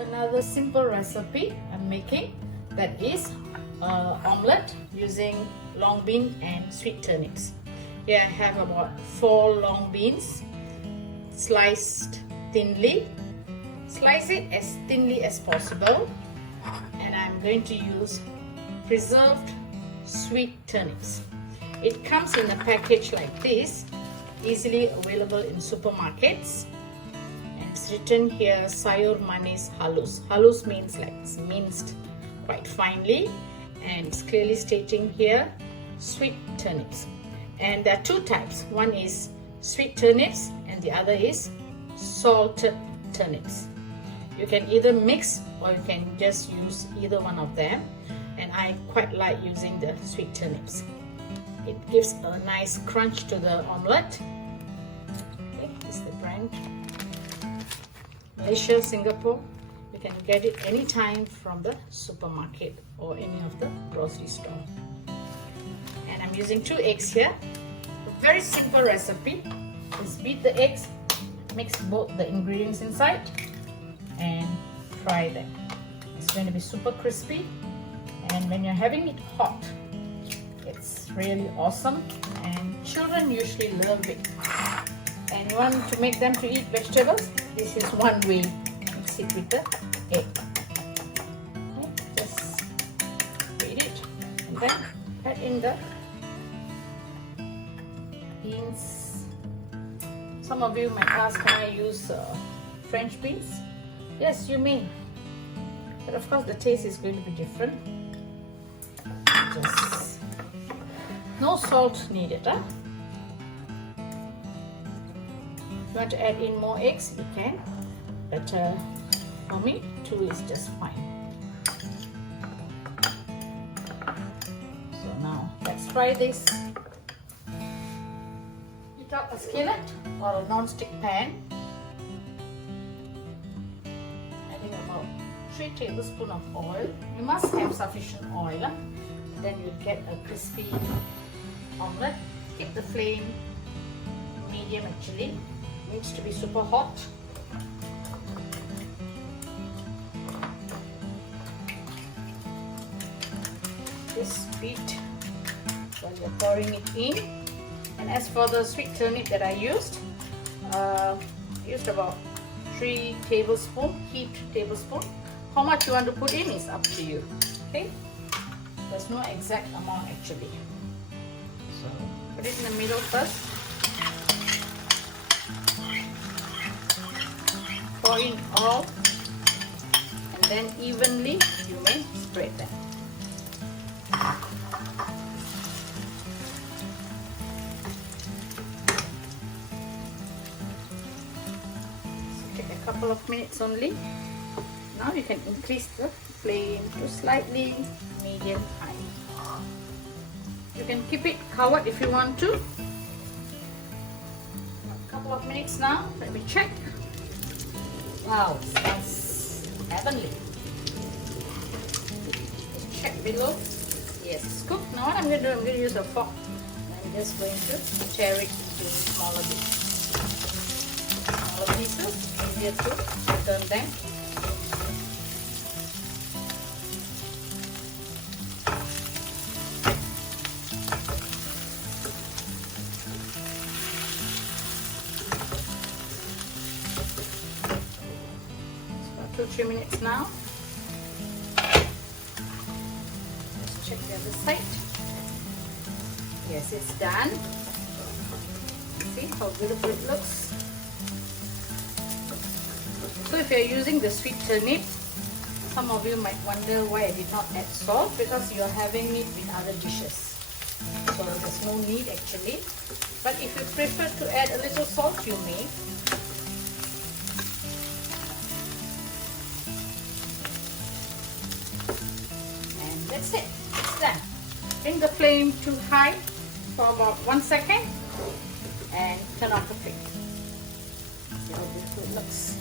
Another simple recipe I'm making, that is omelette using long bean and sweet turnips. Here I have about 4 long beans sliced thinly. Slice it as thinly as possible, and I'm going to use preserved sweet turnips. It comes in a package like this, easily available in supermarkets. It's written here sayur manis halus. Halus means like it's minced quite finely, and it's clearly stating here sweet turnips. And there are 2 types. One is sweet turnips and the other is salted turnips. You can either mix or you can just use either one of them, and I quite like using the sweet turnips. It gives a nice crunch to the omelette. Okay, this is the brand. Malaysia, Singapore, you can get it anytime from the supermarket or any of the grocery store. And I'm using 2 eggs here. A very simple recipe. Just beat the eggs, mix both the ingredients inside, and fry them. It's going to be super crispy, and when you're having it hot, it's really awesome, and children usually love it. And you want to make them to eat vegetables, this is one way. Mix it with the egg. Okay, just beat it and then add in the beans. Some of you might ask, can I use French beans? Yes, you may, but of course the taste is going to be different. Just no salt needed. If you want to add in more eggs, you can, but for me 2 is just fine. So now let's fry this. Heat up a skillet or a non-stick pan. Adding about 3 tablespoons of oil. You must have sufficient oil, then you get a crispy omelette. Keep the flame medium actually. Needs to be super hot. Just beat while you're pouring it in. And as for the sweet turnip that I used about 3 tablespoons, heaped tablespoon. How much you want to put in is up to you. Okay, there's no exact amount actually. So put it in the middle first. Pour in all, and then evenly you may spread them. So take a couple of minutes only. Now you can increase the flame to slightly medium high. You can keep it covered if you want to. A couple of minutes now. Let me check. Wow, it smells heavenly. Check below. Yes, it's cooked. Now what I'm going to do, I'm going to use a fork. I'm just going to tear it into smaller bits. Smaller pieces, easier to turn them. So 2-3 minutes now. Let's check the other side. Yes, it's done. See how beautiful it looks. So if you're using the sweet turnip, some of you might wonder why I did not add salt, because you're having it with other dishes. So there's no need actually. But if you prefer to add a little salt, you may. And that's it. It's done. Bring the flame to high for about 1 second and turn off the flame. See how beautiful it looks.